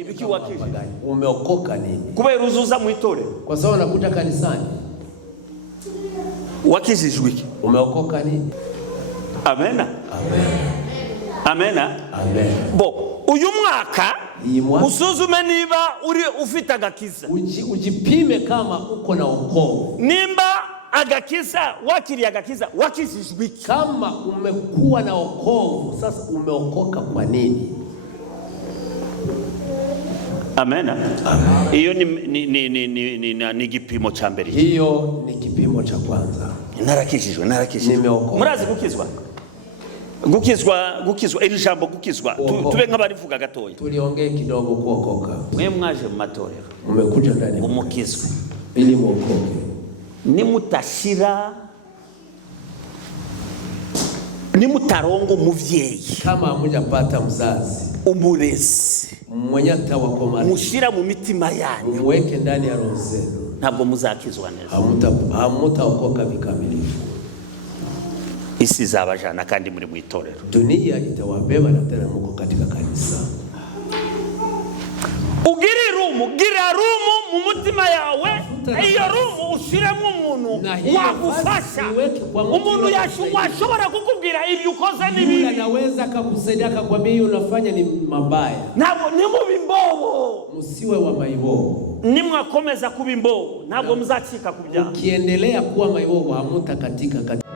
Ibiki wakije? Umeokoka nini? Kubera uzuza mu itorero. Kwa sababu nakuta kanisani. Wakijijwe iki? Umeokoka nini? Amena. Amen. Amena. Amen. Bo, uyu mwaka usuzume niba uri ufite agakiza. Ujipime kama uko na wokovu. Nimba agakiza wakiri agakiza wakijijwe iki? Kama umekuwa na wokovu, sasa umeokoka kwa nini? Amena. Hiyo ni kipimo cha mbere. Hiyo ni kipimo cha kwanza. Narakijijwe. Nimeokoka. Murazi gukizwa iri jambo gukizwa tube nk'abarivuga gatoya. Tuliongea kidogo kuokoka. Mwe mwaje mu matorero. Umekuja ndani umukizwe ili muokoke. Nimutarongo muvyeyi kama hamujapata mzazi umurezi mwenye atawakoma mushira mu mitima yanyu mweke ndani ya roho zenu, ntabwo muzakizwa neza, hamutaokoka vikamilifu. Isi zabajana kandi muri mu itorero, dunia itawabeba na tena muko katika kanisa. Gira rumu mu mutima yawe, iyo rumu ushiremo umuntu wagufasha, umuntu yashobora kukubwira ibyo ukoze nibi, anaweza akakusaidia akakwambia unafanya ni mabaya. Ntabwo ni mu bimbobo, musiwe wa maibobo. Nimwakomeza kuba imbobo ntabwo muzakika kubya. Ukiendelea kuwa maibobo hamutakatika katika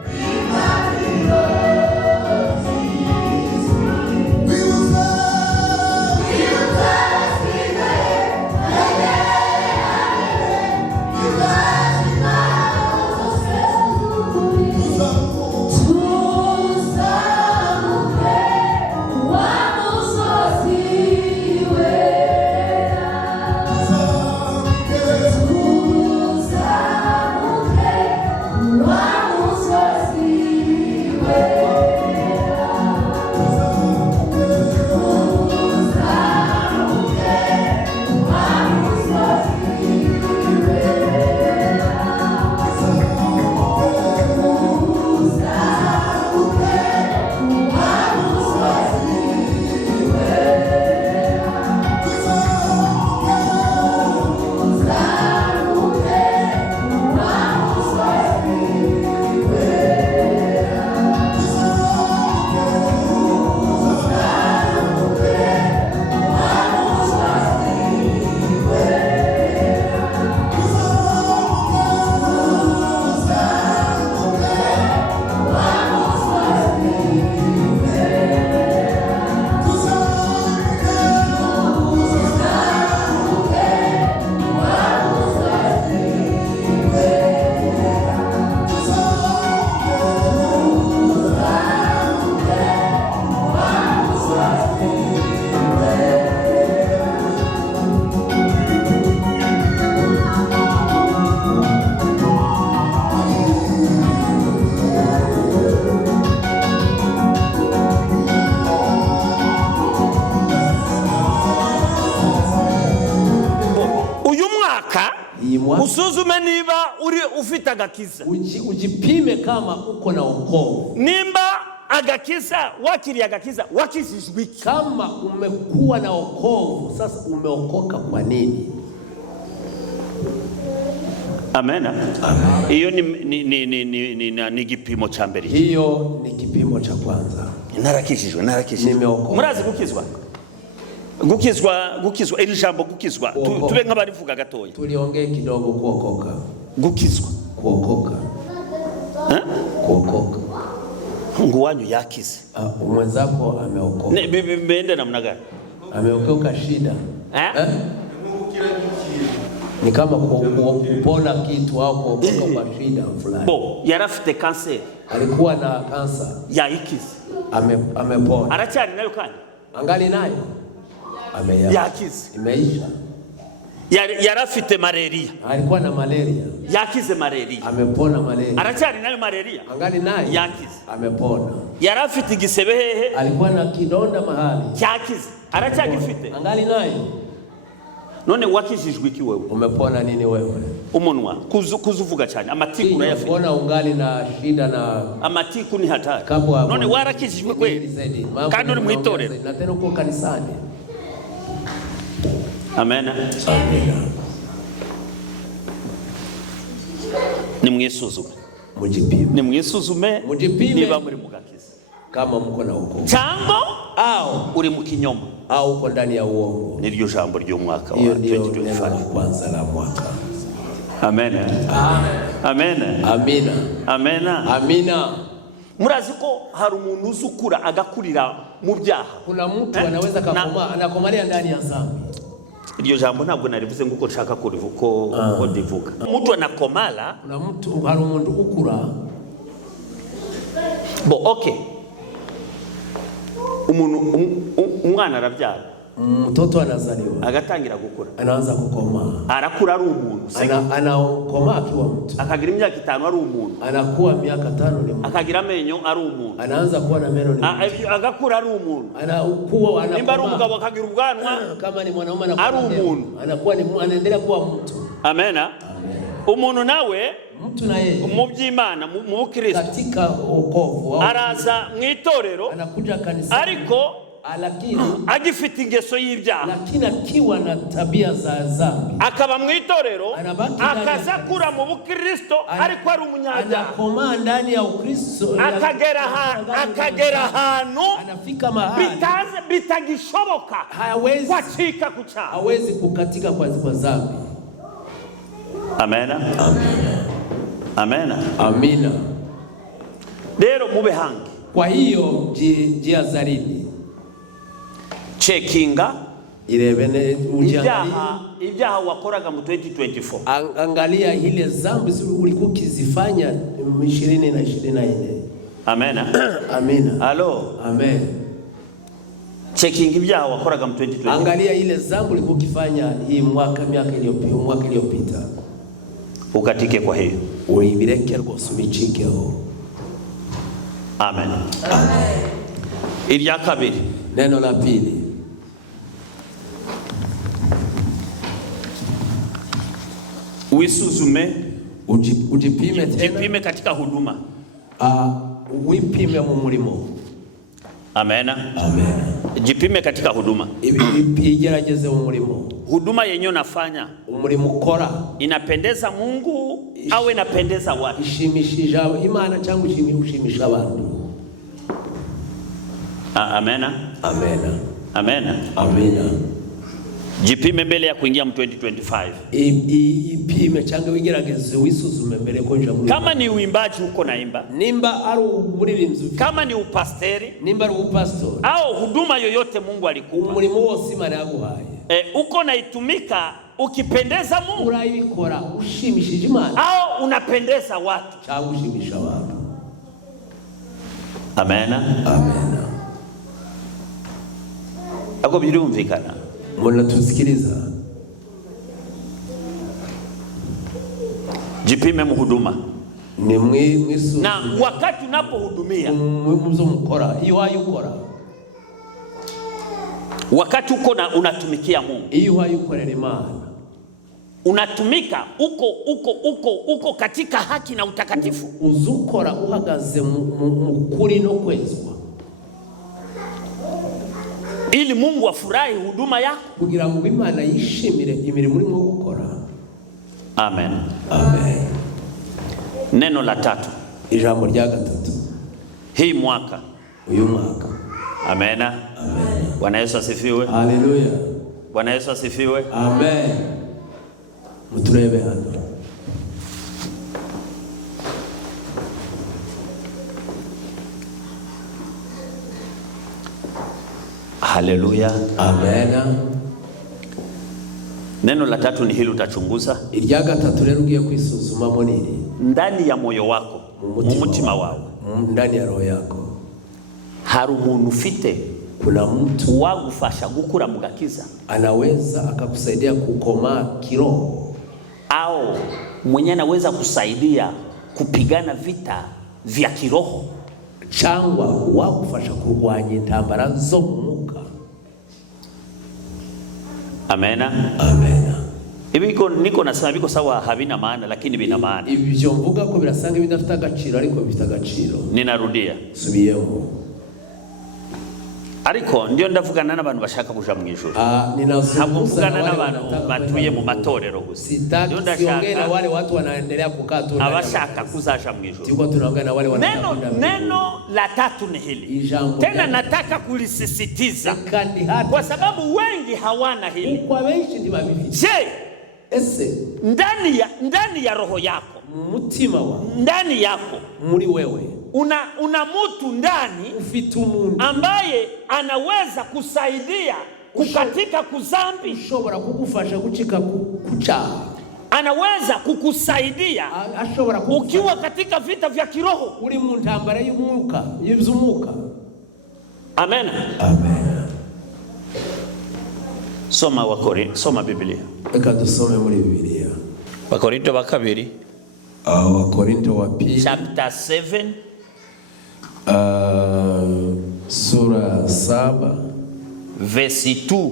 usuzume niba uri ufite agakiza. Ujipime kama uko na wokovu. Nimba agakiza wakiri agakiza wakijijwe iki? Kama umekuwa na wokovu, sasa umeokoka kwa nini? Amena. Hiyo ni kipimo cha mbere. Hiyo ni kipimo cha kwanza. Narakijijwe. Nimeokoka. Murazi gukizwa iri jambo gukizwa tube nk'abarivuga gatoya. Tuliongea kidogo kuokoka. Kuokoka. Nguwanyu yakize. Mwenzako ameokoka. Mbende namna gani? Ameokoka shida. Ni kama kupona kitu au kuokoka kwa shida fulani. Yarafite cancer. Alikuwa na kansa. Yakize. Amepona. Aracyari nayo kandi? Angali nayo. Yakize. Imeisha. Yarafite malaria. Alikuwa na malaria. Yakize malaria. Amepona malaria. Aracyari nayo malaria. Angali nayo. Yakize. Amepona. Yarafite igisebe hehe. Alikuwa na kidonda mahali. Yakize. Aracyagifite. Angali nayo. None wakijijwe iki wewe? Umepona nini wewe? Umunwa kuzuvuga cyane amatiku na yafite. Mbona ungali na shida na amatiku ni hatari. None warakijijwe kweli? Kandi uri mu itorero. Na tena uko kanisani. Amen. Amina. Nimwisuzume. Mujipime. Nimwisuzume. Mujipime. Niba muri mugakiza. Kama mko na uko. Cyangwa au uri mu kinyoma. Au uko ndani ya uongo. Niryo jambo ry'umwaka wa 2025 kwanza la mwaka. Amen. Amen. Amina. Amena. Amina. Murazi ko hari umuntu uzukura agakurira mu byaha. Kuna mtu anaweza anakomalia ndani ya dhambi. Iryo jambo ntabwo narivuze nguko nshaka ko ndivuga. Mtu anakomala. Kuna mtu hari umuntu ukura. Okay. Umwana arabyara. Mtoto anazaliwa. Agatangira gukura. Anaanza kukoma. Arakura ari umuntu. Anakoma akiwa mtu. Akagira imyaka 5 ari umuntu. Anakuwa miaka 5 ni mtu. Akagira amenyo ari umuntu. Anaanza kuwa na meno ni mtu. Agakura ari umuntu. Anakuwa nimba ari umugabo akagira ubwanwa. Kama ni mwanaume ari umuntu. Anakuwa ni anaendelea kuwa mtu. Amena. Umuntu nawe mtu na yeye mu by'Imana mu bukristo katika wokovu araza mu itorero anakuja kanisa ariko lakini agifite ingeso y'ibyaha lakini akiwa na tabia za dhambi akaba mu itorero akaza kura mu bukristo ariko ari umunyabyaha anakoma ndani ya Ukristo akagera hano anafika mahali bitagishoboka hawezi kwacika kucyaha hawezi kukatika kwa dhambi. Amena. Amina. Amena. Amina. Rero mube hangi. Kwa hiyo jiazalini. Checkinga irebene ibyaha wakoraga mu 2024. Angalia ile dhambi ulikuwa ukizifanya 2024. Amena. Amina. Hello. Amen. Checking ibyaha wakoraga mu 2024. Angalia ile dhambi ulikuwa ukifanya hii mwaka iliyopita. Ukatike kwa hiyo. Uibireke rwose ubicikeho. Amen. Amen. Irya kabiri. Neno la pili. Wisuzume. Ujipime tena. Jipime katika huduma. Wipime mu murimo. Amena. Amen. Jipime katika huduma. Igerageze mu murimo. Huduma yenyewe nafanya. Umurimo ukora. Inapendeza Mungu au inapendeza watu? Ishimishije Imana cyangwa ushimisha abantu. Amena. Amena. Amena. Amina. Jipime mbele ya kuingia mu 2025. Ipime cyangwa wigerageze wisuzume mbele ko nja muri. Kama ni uimbaji uko naimba. Nimba ari umuririmbyi. Kama ni upasteri. Nimba ari upastor. Au huduma yoyote Mungu alikupa. Umurimo wose Imana yaguhaye. Uko naitumika ukipendeza Mungu. Urayikora ushimishije Imana. Au unapendeza watu. Cyangwa ushimisha watu. Amena. Amena. Ako birumvikana. Mbona tusikiliza. Jipime muhuduma. Ni mwisu. Na wakati unapohudumia. Mwimuzo mkora. Iyo hayukora. Wakati uko na unatumikia Mungu. Iyo hayukorera Imana. Unatumika uko katika haki na utakatifu. Uzukora uhagaze mukuri no kwezwa. Ili Mungu afurahi huduma yako. Kugira ngo Imana yishimire imirimo urimo gukora. Amen. Amen. Neno la tatu. Ijambo rya gatatu. Hii mwaka. Uyu mwaka. Amena. Amen. Bwana Yesu asifiwe. Haleluya. Bwana Yesu asifiwe. Amen. Muturebe hano. Haleluya. Amena. Neno la tatu ni hili utachunguza. Irya gatatu rero ugiye kwisuzumamo nini? Ndani ya moyo wako, mu mutima wawe, ndani ya roho yako. Hari umuntu ufite, kuna mtu wagufasha gukura mu gakiza. Anaweza akakusaidia kukoma kiroho. Au mwenye anaweza kusaidia kupigana vita vya kiroho. Cyangwa wagufasha kurwanya intambara zo mu mwuka. Amena. Amena. Ibiko niko nasema biko sawa havina maana lakini bina maana. Ibyo mvuga ko birasanga bidafite agaciro ariko bifite agaciro. Ninarudia. Subiyeho. ariko ndio ndavugana n'abantu bashaka kuja mu ijuru. Ntabwo mvugana n'abantu batuye mu matorero gusa. Ndio ndashaka wale watu wanaendelea kukaa tu abashaka kuzaja mu ijuru. Tuko tunaongea na wale wanakwenda. Neno la tatu ni hili. Tena nataka kulisisitiza kwa sababu wengi hawana hili. Kwa wengi ndi babibi. Je, ndani ya roho yako, mutima wa ndani yako muri wewe una mtu ndani ambaye anaweza kusaidia kukatika kuzambi, ushobora kugufasha gucika kucaha, anaweza kukusaidia ukiwa katika vita vya kiroho, uri mu ntambara y'umwuka y'ivyumuka. Amen. Amen. Soma Biblia. Eka dusome muri Biblia. Wakorinto wa kabiri. Wakorinto wa pili. Chapter 7. Sura 7. Verse 2.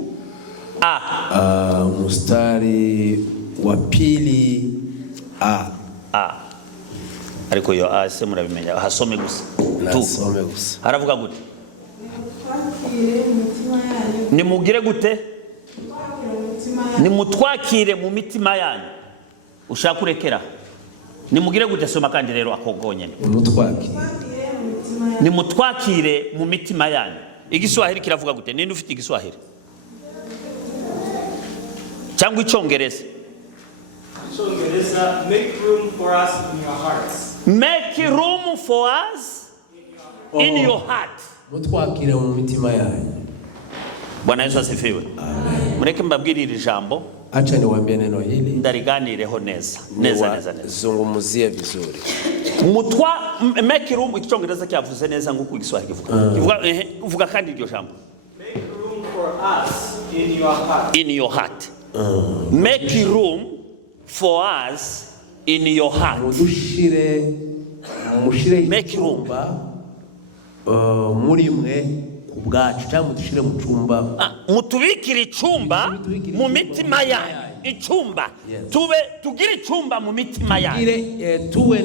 Mstari wa pili. Ariko yo asemura bimenya hasome gusa. Nasome gusa. Haravuga gute? Nimugire gute? Nimutwakire mu mitima yanyu. Ushaka kurekera. Nimugire gute? Soma kandi rero akogonyene. Nimutwakire mu mitima yanyu. Igiswahili kiravuga gute? Ninde ufite igiswahili? Cyangwa icyongereza? Icyongereza, make room for us in your hearts. Make room for us in your heart. Mutwakire mu mitima yanyu. Bwana Yesu asifiwe. Amen. Mureke mbabwire iri jambo. Acha niwaambie neno hili. Ndariganireho neza. Zungumuzie vizuri. Make room, icyongereza cyavuze neza nguko igiswahili kivuga. Uvuga kandi iryo jambo. Make room for us in your heart. In your heart. Make room for us in your heart. Mushire make room. Muri mwe kubwacu cyangwa dushire mu cyumba. Mutubikire icyumba mu mitima yanyu. Icyumba. Tugire icyumba mu mitima yanyu. Tuwe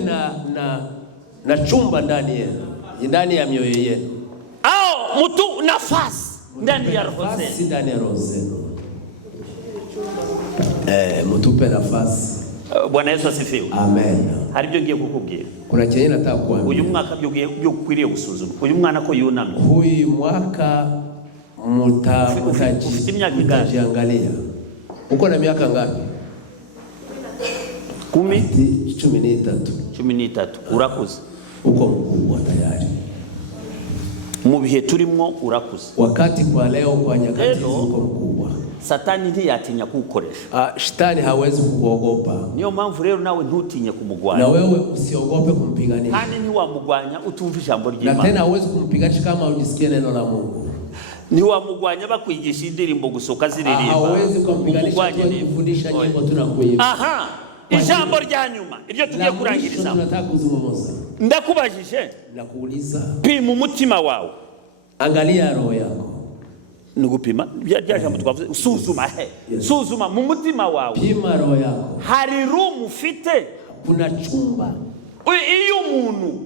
na chumba ndani yenu. Ndani ya mioyo yenu. Mutu nafasi ndani ya roho zenu. Ndani ya roho zenu. Mutupe nafasi. Bwana Yesu asifiwe. Amen. Hari byo ngiye kukubwira. Kuna cyenye nataka kuambia. Uyu mwaka byo kwiriye gusuzuma. Uyu mwana ko yunamye. Huyu mwaka mutajiangalia. Uko na miaka ngapi? 13. Urakuze. Uko mkubwa tayari. Mu bihe turimo urakuze. Wakati kwa leo kwa nyakati uko mkubwa. Satani ntiyatinya kugukoresha. Shetani hawezi kukuogopa. Niyo mpamvu rero nawe ntutinye kumugwanya. Na wewe usiogope kumpiganisha. Kandi ni wamugwanya utumva ijambo ry'Imana. Na tena hawezi kumpiganisha kama unisikie neno la Mungu. Ni wamugwanya bakwigisha indirimbo gusoka ziririmba. Hawezi kumpiganisha kufundisha nyimbo tunakuimba. Ijambo rya nyuma iryo tugiye kurangiriza. Tunataka kuzungumza. Ndakubajije. Nakuuliza. Pima umutima wawe. Angalia roho yako. Nugupima byajambo twavuze usuzuma suzuma mu mutima wawe. Pima roho yako. Hari room ufite? Kuna chumba. Iyo umuntu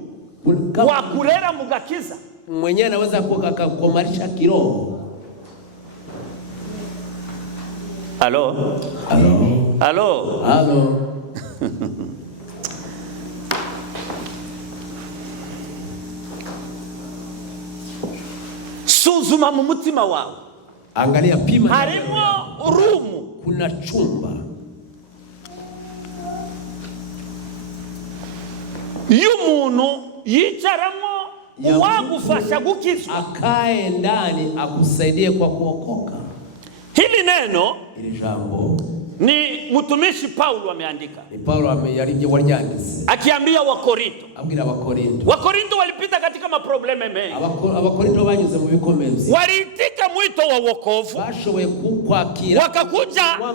wakurera mugakiza mwenyewe anaweza kukukomarisha kiroho. Halo. Suzuma mu mutima wawe. Angalia, pima. Harimo rumu. Kuna chumba. Yumuntu yicaramo uwagufasha gukizwa. Akae ndani akusaidie kwa kuokoka. Hili neno. Hili jambo. Ni mtumishi Paulo ameandika. Ni Paulo waliandika. Akiambia Wakorinto. Abwira Wakorinto. Wakorinto walipita katika maprobleme mengi. Wakorinto banyuze mu bikomeye. Waliitika mwito wa wokovu. Bashoboye kukwakira.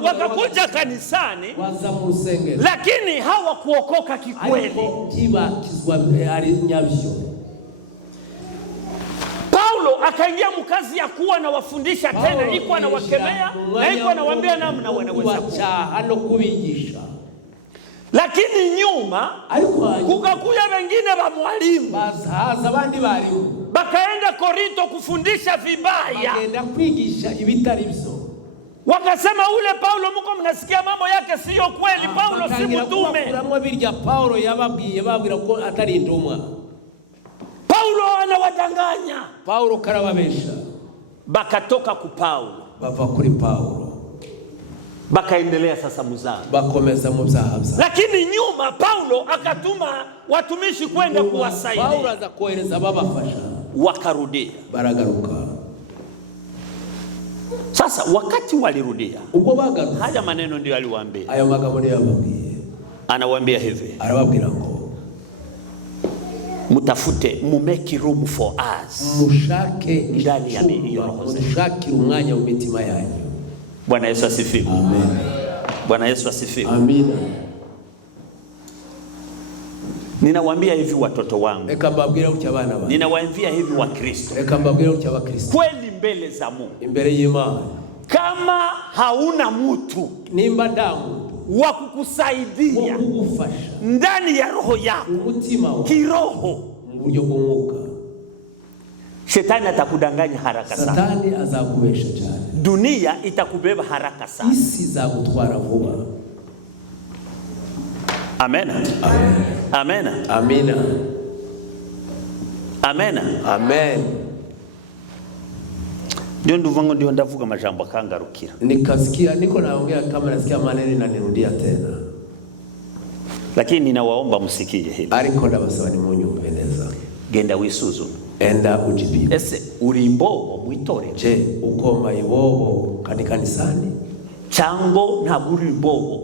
Wakakuja kanisani. Waza mu rusengero. Lakini hawakuokoka kikweli. Kibakizwa ari nyabyo. Paulo akaingia mkazi ya kuwa na wafundisha tena, iko na wakemea na iko na waambia namna wanaweza hano kubigisha. Lakini nyuma kukakuya wengine ba mwalimu. Bazaza bandi balimu. bakaenda Korinto kufundisha vibaya, bagenda kwigisha ibitari byo. Wakasema ule Paulo mko mnasikia mambo yake sio kweli, Paulo si mtume. Kuramwa birya Paulo yababwiye babwira ko atari intumwa. Paulo anawadanganya. Paulo karababesha. Bakatoka ku Paulo, bava kuri Paulo, bakaendelea sasa muzaa, bakomeza mu byaha. Lakini nyuma Paulo akatuma watumishi kwenda kuwasaidia. Paulo aza kohereza babafasha, wakarudia, baragaruka. Sasa wakati walirudia, ubwo bagaruka, haya maneno ndio aliwaambia. Ayo magambo ndio yababwiye. Anawaambia hivi, arababwira ngo mutafute, make room for us, mushake ndani ya hiyo, mushake umwanya mu mitima yanyu. Bwana Yesu asifiwe. Amen. Bwana Yesu asifiwe. Amina. Ninawaambia hivi watoto wangu, reka mbabwira uti abana ba, ninawaambia hivi wa Kristo, reka mbabwira uti aba Kristo, kweli mbele za Mungu, imbere y'Imana, kama hauna mtu nimba damu wa kukusaidia ndani ya roho yako, kiroho, mu buryo bw'umwuka, shetani atakudanganya haraka sana. Satani azakubesha cyane. Dunia itakubeba haraka sana. Isi zagutwara vuba. Amena. Amena. Amina. Amena. Amen. Ndio nduvanga ndio ndavuga majambo akangarukira. Nikasikia niko naongea kama nasikia maneno na nirudia tena. Lakini ninawaomba msikie hili. Ariko ndabasaba ni munyumve neza. Genda wisuzume. Enda ujibibe. Ese uri imbobo mwitore. Je, uko mayibobo kanisani? Chango ntabwo uri imbobo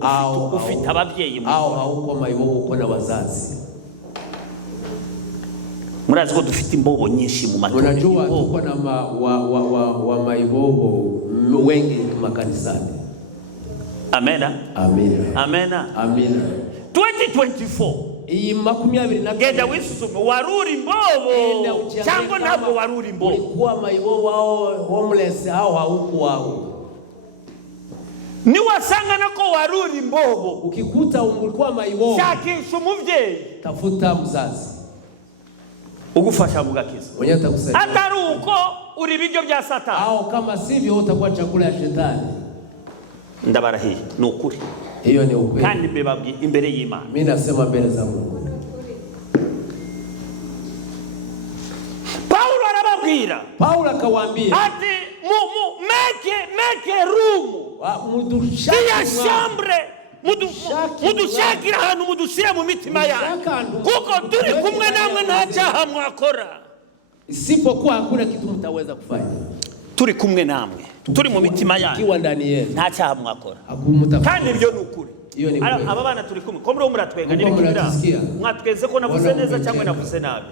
ufite ababyeyi mu. Uko mayibobo uko n'abazazi. Murazi ko dufite imbobo nyinshi mu matorero. Unajua tuko na wa mayibobo wengi makanisani. Amena. Amina. Amena. Amina. 2024 iyi 2024 genda wisuzume, waruri imbobo chango ntabwo waruri imbobo. Ulikuwa mayibobo wao homeless hao hauko wao. Ni wasanga nako waruri imbobo. Ukikuta ulikuwa mayibobo, shakisha umuvyeyi, tafuta mzazi ugufasha mugakiza. Mwenye atakusaidia. Atari uko uri ibiryo bya Satani. Kama sivyo utakuwa chakula ya shetani. Ndabarahiye ni ukuri. Hiyo ni ukweli. Kandi mbebabwi imbere y'Imana. Mimi nasema mbele za Mungu. Paulo arababwira. Paulo akawaambia ati make room. Mudushake chambre. Mudushakira ahantu mudushyira mu mitima yanyu, kuko turi kumwe namwe nta cyaha mwakora. Isipokuwa hakuna kitu mtaweza kufanya. Turi kumwe namwe, turi mu mitima yanyu, kiwa ndani yenu, nta cyaha mwakora. Kandi ibyo ni ukuri. Aba bana turi kumwe, ko muri muratwenga n'ibikira. Mwatweze ko navuze neza cyangwa navuze nabi?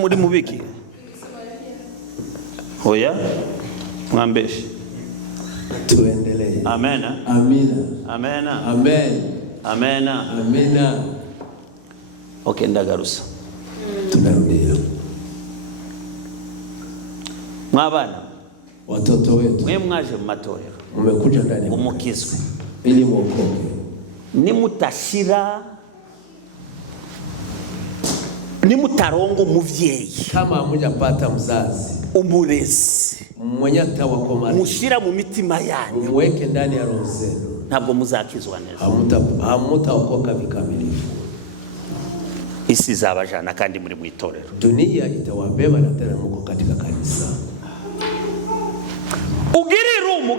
Muri mubiki hoya mwambeshe. Tuendelee. Amena. Amina. Amena. Amen. Amena. Amina. Okay, ndagarusa. Tunarudia. Mwabana, watoto wetu, mwe mwaje mu matorero, mmekuja ndani umukizwe ili muokoke. Nimutarongo muvyeyi, kama hamujapata mzazi, umurezi mwenye atawakomalisha, mushira mu mitima yanyu, mweke ndani ya roho zenu, ntabwo muzakizwa neza. Hamutaokoka vikamilifu. Isi zabajana kandi muri mu itorero. Dunia itawabeba na tena muko katika kanisa.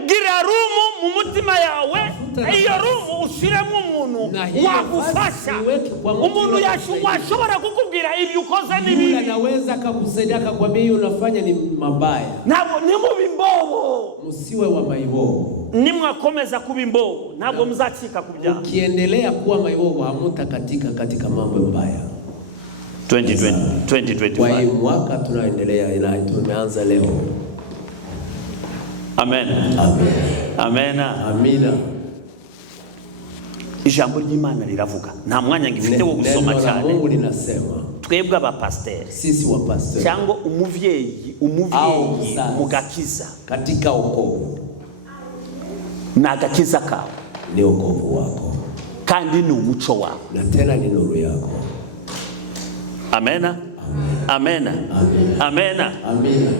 Gira rumu mu mutima yawe, iyo rumu ushiremo umuntu wagufasha, umuntu yashobora kukubwira ibyo ukoze nibi. Anaweza akakusaidia akakwambia hiyo unafanya ni mabaya. Ntabwo ni mu bimbobo, musiwe wa mayibobo. Nimwakomeza kuba imbobo ntabwo muzacika kubyaha. Ukiendelea kuwa mayibobo hamutakatika katika mambo mabaya. 2025 kwa hii mwaka tunaendelea ila tumeanza leo. Amen. Amen. Amena. Amina. Ijambo ry'Imana riravuga, nta mwanya ngifite wo gusoma cyane. Mungu linasema twebwe aba pasteur, sisi wa pasteur, cyangwa umuvyeyi mugakiza katika wokovu, na gakiza kawe ni wokovu wako, kandi ni umuco wako, na tena ni nuru yako. Amena. Amen. Amena. Amena. Amina.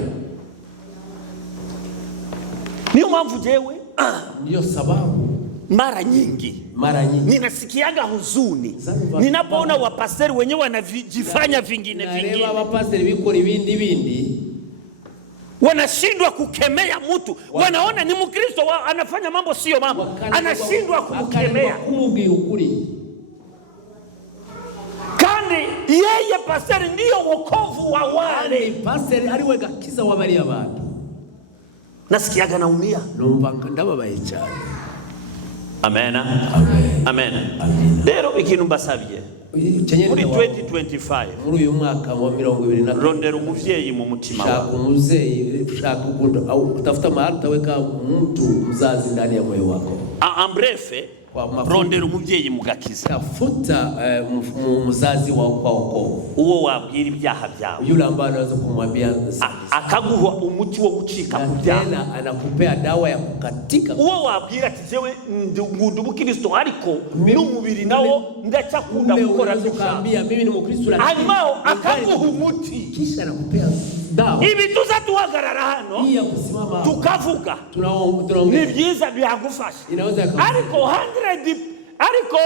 Niyo mpamvu jewe Ndio sababu mara nyingi ninasikiaga huzuni ninapoona wapasteri wenyewe wanajifanya vingine. Wapasteri bikora ibindi wanashindwa kukemea mtu, wanaona ni Mkristo anafanya mambo sio mambo, anashindwa kumkemea. Kandi yeye pasteri ndio wokovu wa wale. Pasteri ariwe gakiza wabali abantu. Nasikiaga naumia. Numva ndababaye cyane. Amena. Amena. Rero ikintu mbasabye muri 2025 muri uyu mwaka wa 2020 rondera umuvyeyi mu mutima wawe. Shaka umuvyeyi, shaka ukunda au utafuta mahali utaweka mtu mzazi ndani ya moyo wako. Ambrefe rondera umuvyeyi mugakiza. Tafuta mzazi wa kwako. Uwo wabwira ibyaha byawe. Yule ambaye anaweza kumwambia akaguha umuti wo gucika ku byaha. Tena anakupea dawa ya kukatika. Uwo wabwira ati jewe ngundu bukristo ariko n'umubiri nawo ndacakunda gukora byaha. Mimi ni Mkristo lakini akaguha umuti. Kisha anakupea dawa. Ibi tuzatuhagarara hano tukavuga ni byiza byagufasha. Ariko 100 ariko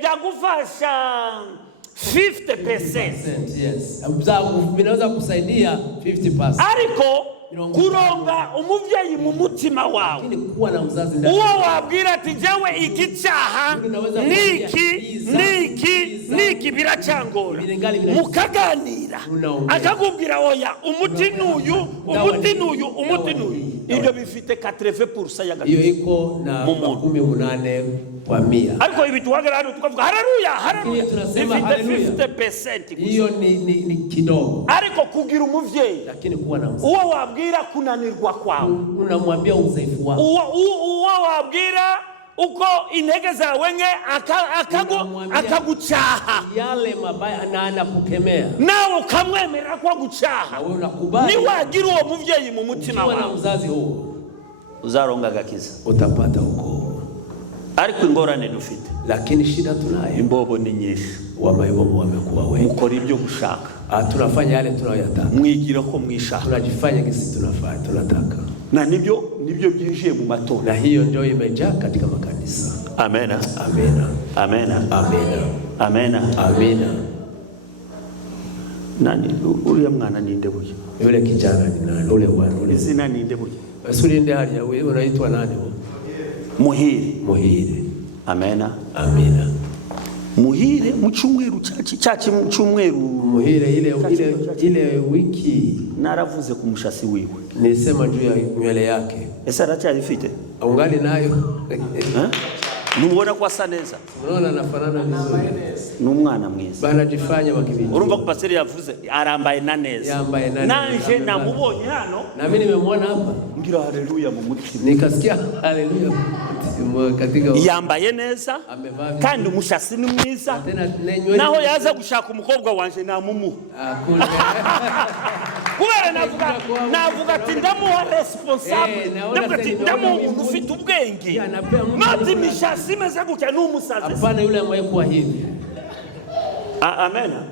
byagufasha 50%. Yes. Binaweza kusaidia 50%. Ariko kuronga umuvyeyi mu mutima wawe. Lakini kuwa na mzazi ndani. Uwo wabwira ati jewe igicaha niki biracangora. Mukaganira. Akakubwira oya umuti nuyu. Ibyo bifite 80% ya gakiza. Iyo iko na 18 kwa 100. Ariko ibi tuhagera hano tukavuga haleluya. Tunasema haleluya. 50%. Hiyo ni kidogo. Ariko kugira umuvyeyi. Lakini kuwa na mzazi. Uwo wabwira kunanirwa kwawe. Unamwambia udhaifu wako. Uwo wabwira uko intege zawe nke akagucaha yale mabaya na anakukemea. Nawe ukamwemerera kwa gucaha. Ni wagira uwo muvyeyi mu mutima wawe. Ukiwa na mzazi huo uzaronga gakiza. Utapata huko. Ariko ingorane dufite. Lakini shida tunayo. Imbobo ni nyinshi. Wamayibobo wamekuwa wengi. Mukora ibyo gushaka. Tunafanya yale tunayoyataka. Mwigira ko mwishaka. Tunajifanya kisi tunataka. Na nibyo byinjiye mu matora. Na hiyo ndio imejaa katika makanisa. Amena. Amena. Amena. Amena. Amena. Amena. Nani uriya mwana ninde buye? Yule kijana ni nani? Ule. Izina ninde buye? Basulinde hali ya wewe unaitwa nani wewe? Muhire. Amena. Amena. Muhire mu cyumweru cyaci mu cyumweru. Muhire ile wiki naravuze ku mushasi wiwe. Nisema juu ya nywele yake. Esa aracyarifite? Ungali nayo. Nubona kwa saneza. Unaona anafanana vizuri. N'umwana mwiza. Banajifanya bakibiti. Urumva ko paseri yavuze arambaye na neza. Yambaye na neza. Nanje namubonye hano. Na mimi nimemwona hapa. Ngira haleluya mu mutima. Nikasikia haleluya. Katika yambaye neza kandi umushasi ni mwiza. Naho yaza gushaka umukobwa wanje namumu. Kubera navuga ati ndamuha responsable. Navuga ati ndamuha umuntu ufite ubwenge. Mati mishasi meze gutya n'umusazi. Hapana yule ambaye kwa hivi. Amena.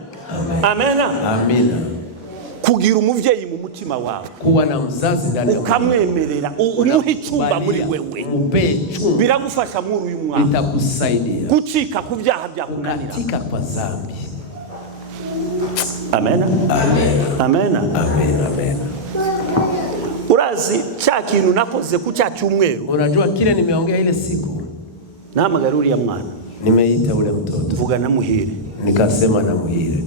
Amena. Amina. Kugira umuvyeyi mu mutima wawe. Kuwa na mzazi ndani yako. Ukamwemerera umuhe icyumba muri wewe. Biragufasha muri uyu mwaka. Bitakusaidia. Gucika ku byaha byakunanira. Kukatika kwa dhambi. Amena. Amena. Amena. Urazi cha kintu nakoze ku cya cyumweru. Unajua kile nimeongea ile siku. Nahamagara uriya mwana. Nimeita ule mtoto. Vuga na Muhire. Nikasema na Muhire.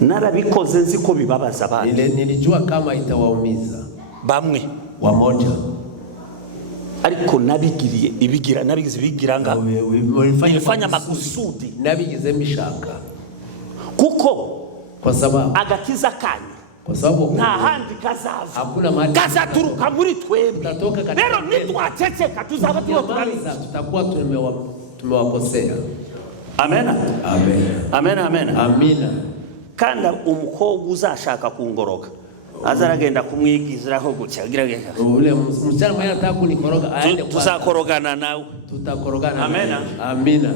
Narabikoze nzi ko bibabaza abandi. Nilijua kama itawaumiza bamwe wamoja. Ariko nabigize bigiranga. Ulifanya makusudi. Nabigize mishaka. Kuko kwa sababu agakiza kanyu. Kwa sababu nta handi kazava. Hakuna mahali kazaturuka muri twebwe. Tutatoka katika. Rero nitwaceceka tuzaba tubaza. Tutakuwa tumewakosea. Amena. Amena. Amina. Kanda umukobwa uzashaka kungoroka azaragenda kumwigiziraho gutya giragenda ule msichana mwenye anataka kunikoroga aende kwa tuzakorogana nawe tutakorogana. Amena. Amina.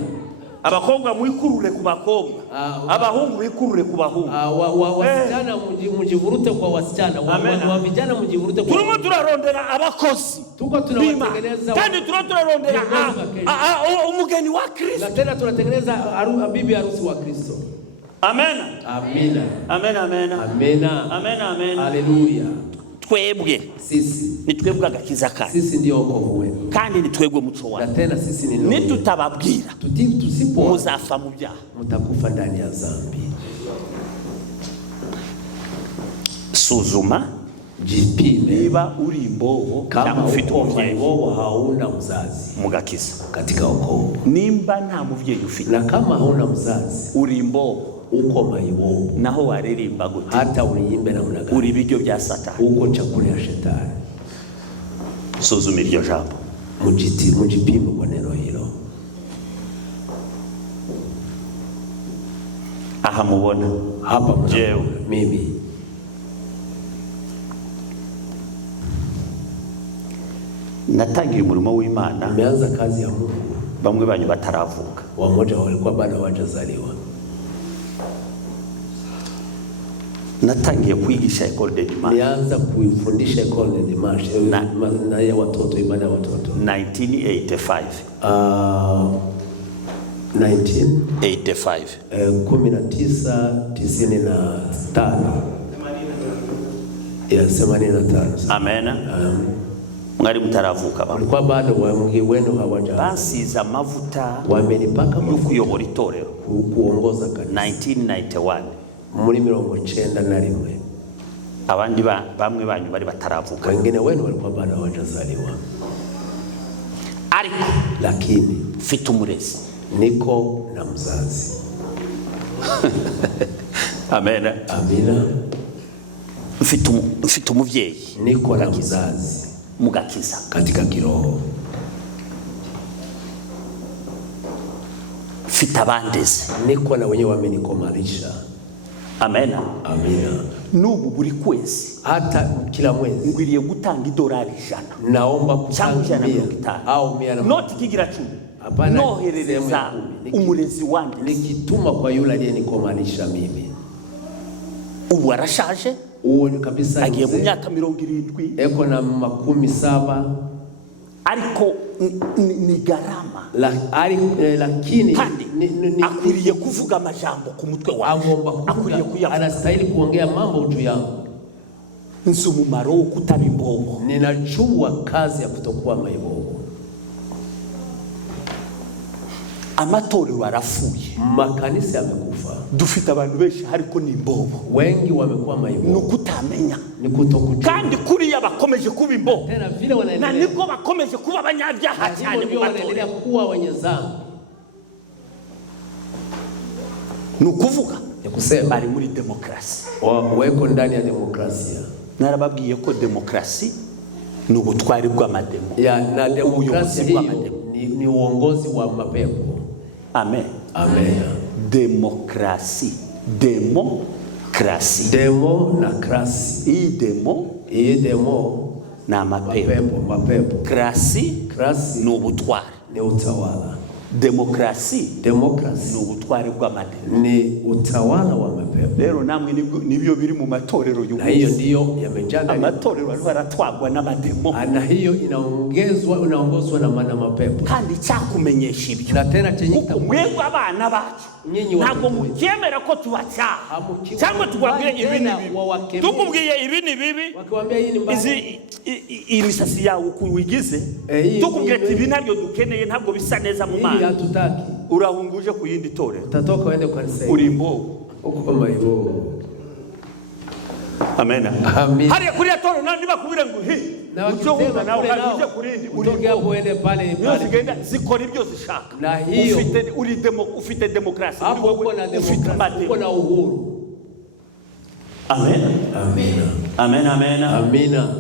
abakobwa mwikurure ku bakobwa, abahungu bikurure ku bahungu, wasichana mjivurute kwa wasichana, wa vijana mjivurute kwa. Turimo turarondera abakozi, tuko tunawatengeneza, kandi turarondera umugeni wa Kristo, na tena tunatengeneza bibi harusi wa Kristo. Amen. Amina. Amen. Amen. Amina. Amen. Amen. Haleluya. Twebwe sisi ni twebwe agakiza kandi sisi ndio wokovu wetu, kandi ni twebwe muco wacu. Na tena sisi ni nuru. Nitutababwira tusipo muzafa mu byaha, mutakufa ndani ya dhambi. Suzuma, jipime, niba uri imbobo kama ufite umuvyeyi hauna mzazi mugakiza, katika wokovu. Nimba nta muvyeyi ufite, na kama hauna mzazi uri imbobo, uko maibobo, naho waririmba gute, hata uliimbe namna gani, uri ibiryo bya Satani, uko chakula ya shetani. Suzuma iryo jambo, mujipime kwa neno hilo. Aha mubona hapa jewe mimi natangiye umurimo w'Imana, nimeanza kazi ya Mungu. Bamwe banyu bataravuka, wamoja walikuwa bado hawajazaliwa. Natangiye kwigisha Ecole de Dimanche, nianza kuifundisha Ecole de Dimanche na ya watoto, ibada ya watoto 1985. 1985 85. Amen. Mwari mutaravuka ba, walikuwa bado wengi wenu hawaja. Basiza amavuta wamenipaka yo kuyobora itorero kuongoza kanisa 1991 muri 91. Abandi bamwe banyu bari bataravuka, wengine wenu walikuwa bado hawajazaliwa. Ariko lakini mfite umurezi, niko na mzazi. Amen. Amina. Mfite umuvyeyi, niko na mzazi mugakiza katika kiroho. Mfite abandeze, niko na wenyewe wamenikomarisha. Amen. Amina. Nubu buri kwezi, hata kila mwezi ngwiriye gutanga $100, naomba kutanga 150 au 100, not kigira 10. Hapana, noherereza umurezi wanje, nikituma kwa yule aliyenikomarisha mimi. Ubu arashaje, uwo kabisa, agiye mu myaka 70, eko na 70, ariko ni garama, lakini akwiriye kuvuga amajambo ku mutwe wawe, akwiriye kuyavuga, anastahili kuongea mambo juu yangu. Nzi umumaro wo kutaba imbobo, ninajua kazi ya kutokuwa maibobo. Amatorero arafuye, makanisa yamekufa, dufite abantu benshi ariko ni imbobo, wengi wamekuwa maibobo. Nukutamenya, ni kutokujua, kandi kuriya bakomeje kuba imbobo, tena vile wanaendelea, na niko bakomeje kuba abanyabyaha cyane mu wanaendelea kuwa wenye dhambi. Nukuvuga ya kusema bari muri demokrasi, weko ndani ya demokrasia. Narababwiye ko demokrasi ni ubutwari bw'amademo, na demokrasia ni uongozi wa mapepo. Amen. Amen. Demokrasi, demokrasi, demo na krasi. Hii demo na mapepo. Krasi ni ubutwari, ni utawala. Demokrasi ni ubutwari bw'amademo, ni utawala wa mapepo. Rero namwe nibyo biri mu matorero y'ubu. Na hiyo ndio yamejanga amatorero baratwagwa n'amademo, na hiyo inaongozwa na mapepo. Kandi cyakumenyesha ibyo, na tena cyenyita mwebwe abana bacu, ntabwo mukemera ko tubacyaha cyangwa tubabwire ibi ni bibi. Tukubwiye ibi ni bibi, wakiwaambia hii ni mbaya, imisasi yawe kuwigize, tukubwiye ati ibi nabyo dukeneye, ntabwo bisa neza mu mana, hatutaki, urahunguje ku yindi torero, utatoka uende kwa kanisa, uri imbobo, uko maibobo. Amen. Amen. Hariya kuri atoro nandi bakubira ngo ucyohunga nawe hajije kurindi, utoke hapo uende pale zigenda zikora ibyo zishaka. Na hiyo ufite demokrasi, hapo uko na demokrasi, uko na uhuru. Amen. Amina. Amen. Amen. Amina.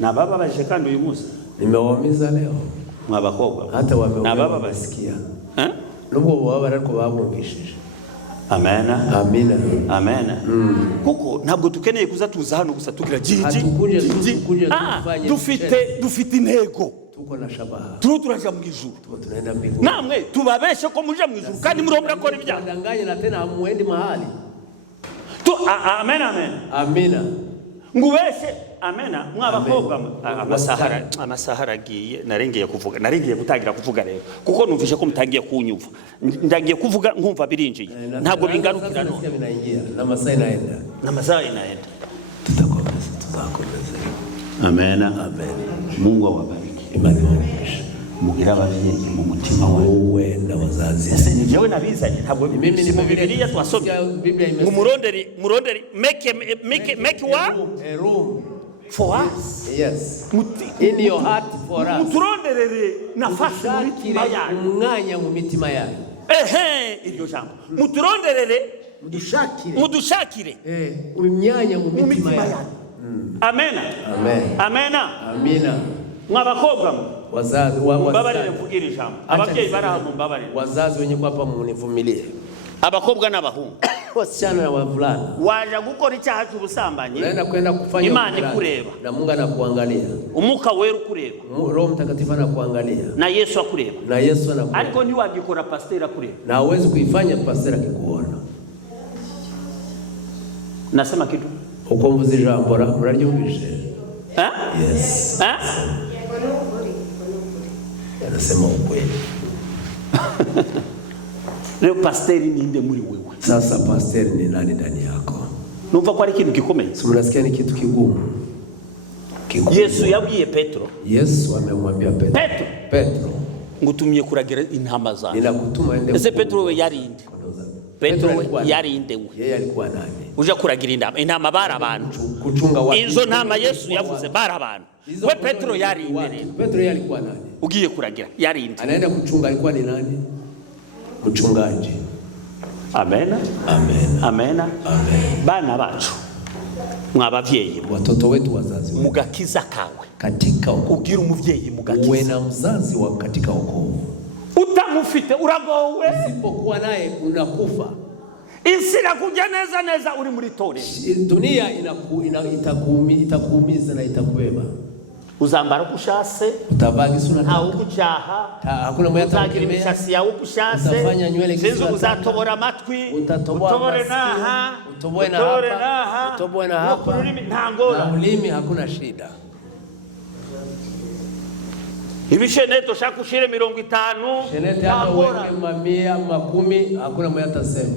Na baba baje kandi uyu munsi nimewaumiza leo mwabakobwa, hata na baba basikia nubwo baba ariko babumvishije. Amen. Amina. Amen. Kuko ntabwo dukeneye kuza tuza hano gusa tugira tukuje kufanya, dufite intego, tuko na shabaha, turaja mu ijuru, tunaenda mbinguni. namwe tubabeshe ko muje mu ijuru kandi muri mrakora ibyaha, danganya na tena hamuendi mahali. Amen, amen, amina. Ngubeshe amena mwabakobwa amasahara agiye narengeye gutangira kuvuga rero kuko numvishe ko mutangiye kunyumva, ndagiye kuvuga nkumva birinjiye, ntabwo bingarukira no n'amasaha inaenda. Tutakomeza. Amen, amen. Mungu awabariki. Mugira abavyeyi mu mutima wawe na wazazi. Ese ni jewe nabizanye, ntabwo mimi ni mu Biblia twasomye. Mu muronderi make a room for us. Yes. In your heart for us. Muturonderere nafasi mu mitima yanyu. Umwanya mu mitima yanyu. Iryo jambo. Muturonderere mudushakire. Umwanya mu mitima yanyu. Amena. Amen. Amena. Amina. Mwabakobwa wazazi mbabarire mvugira ijambo, ababyeyi barahamwe mbabarire, wazazi wenye kwapa munivumilie, abakobwa n'abahungu, wasichana na wavulana, waje gukora icyaha cy'ubusambanyi, unaenda kwenda kufanya Imana ikureba na Mungu anakuangalia, Umwuka wera ukureba, Roho Mtakatifu anakuangalia, na Yesu akureba, na Yesu anakuangalia, ariko ntiwagikora pastor akureba, na huwezi kuifanya pastor akikuona. Nasema kitu uko mvuze ijambo muraryumvise? Yes. Anasema ukweli. Leo pastor ni nde muri wewe? Sasa pastor ni nani ndani yako? Numva ko ari ikintu gikomeye. Simnasikia ni kitu kigumu. Yesu yabwiye Petro. Yesu amemwambia Petro, ngutumye kuragira intama zawe. Ninakutuma ende. Ese Petro we yarinde. Petro yarinde we. Yeye alikuwa nani? Uja kuragira intama bara abantu. Kuchunga watu. Izo ntama Yesu yavuze bara abantu. We Petro yarinde rero. Petro yeye alikuwa nani? Ugiye kuragira yarinde. Anaenda kuchunga, alikuwa ni nani? Mchungaji. Amen. Amen. Amen. Amen. Bana bacu mwabavyeyi, watoto wetu, wazazi wetu, mugakiza kawe katika ugira umuvyeyi mugakiza, uwe na mzazi wa katika wokovu. Utamufite uragowe, usipokuwa naye unakufa. Insira kujya neza uri muri tore, dunia itakuumiza na itakubeba. Uzambara ukushase, utabagi suna taka, ukuchaha, hakuna mwenye atagira imisasi yawe ukushase, utafanya nywele zinzu uzatobora amatwi, utobore naha, utoboe na hapa, ntangora, na ulimi hakuna shida. Ibisheneto shaka ushire 50, shenete hata uweke 100, 10, hakuna mwenye atasema.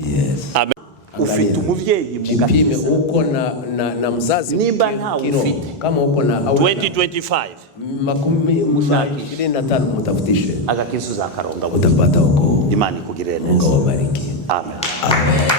Yes. Amen. Ufite umuvyeyi mugapime uko na mzazi, nimba nta ufite, kama uko na 2025 25 mtafutishe agakizu za karonga utapata uko. Imani kugirene. Mungu awabariki. Amen. Amen.